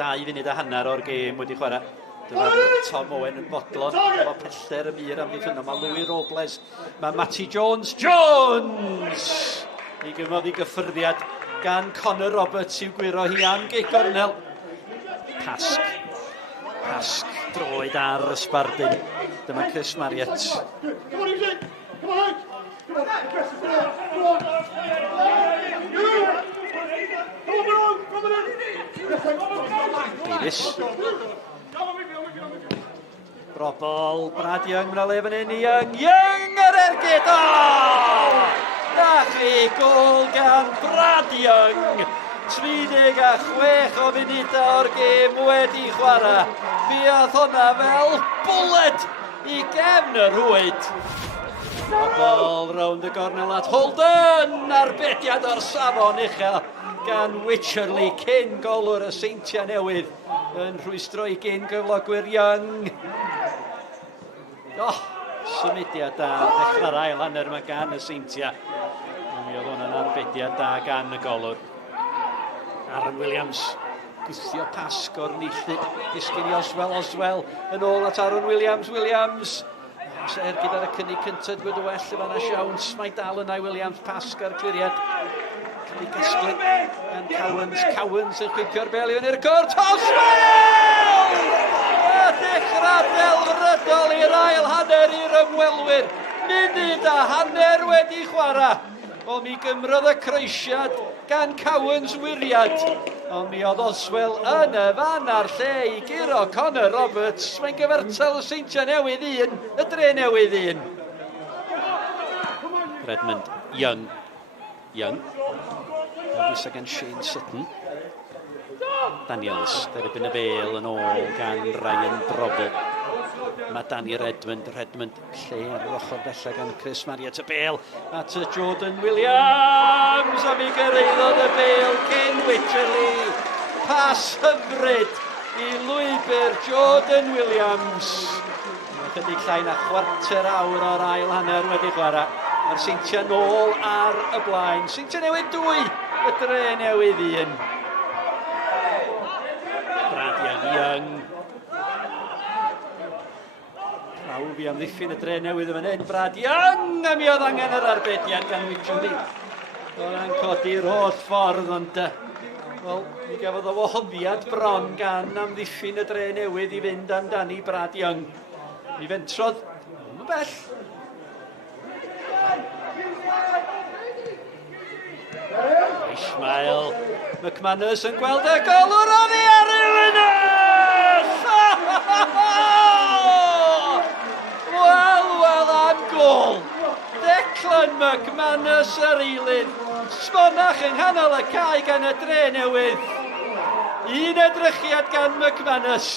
2 funud a hanner o'r gêm wedi chwarae. Dyma Tom Owen yn bodlon, efo pellter y mur am ddiffyn. Mae Louis Robles, mae Matty Jones i gymodd i gyffyrddiad gan Conor Roberts i'w gwiro hi am Gay Gornel. Pasg droed ar ysbardyn. Dyma Chris Marriott. Davies. Brobol, Brad Young, mae'n le fan hyn i Young yr ergyd! Na chi, gol gan Brad Young. 36 o funudau o'r gêm wedi chwarae. Buodd hwnna fel bwled i gefn y rwyd. Brobol rownd y gornel at Holden. Arbediad o'r safon uchel gan Wycherley cyn golwr y Seintiau Newydd yn rhwystro i gyn gyflogwyr Young. Symudiad da, ddechrau'r ail hanner yma gan y Seintiau. Mi oedd hwnna'n arbediad da gan y golwr. Aaron Williams, gwthio pasg o'r neilltu, disgyn i Oswell, yn ôl at Aaron Williams. Er gyda'r y cynnig cyntaf wedi well efo na siawns, mae dal yna Williams, pasg ar gliriad. Cynnig gasglu gan Cowens yn chwipio'r beli yn i'r cwrt, Oswell! A dechrau delfrydol i'r ail hanner i'r ymwelwyr. Munud a hanner wedi chwarae. Ond mi gymrodd y croesiad gan Cowens wiriad. Ond mi oedd Oswell yn y fan ar lle i giro Conor Roberts. Mae'n gyfertel y Seintiau Newydd 1, y Drenewydd 1. Redmond, Young. Bwysau gan Shane Sutton. Daniels, derbyn y bel yn ôl gan Ryan Brobl. Mae Danny Redmond lle ar yr ochr bella gan Chris Marriott y bel at y Jordan Williams a mi gyrraeddodd y bel cyn Wycherley. Pas hyfryd i lwybr Jordan Williams. Chydig llai na chwarter awr o'r ail hanner wedi chwarae. Mae'r Seintiau nôl ar y blaen. Seintiau Newydd 2, y Drenewydd 1. Brad Young. Prawf i amddiffyn y Drenewydd yn hyn. Brad Young, a mi oedd angen yr arbediad gan Wycherley. Oedd yn codi'r holl ffordd, ond wel, mi gafodd o wahoddiad bron gan amddiffyn y Drenewydd i fynd amdani Brad Young. Mi fentrodd, yn bell. Ishmael McManus yn gweld y golwr o ddi ar y linell! Wel, am gol. Declan McManus yr eilydd. Sfonach yng nghanol y cae gan y Drenewydd. Un edrychiad gan McManus.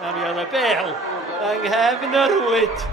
A mi oedd y bel yng nghefn y rwyd.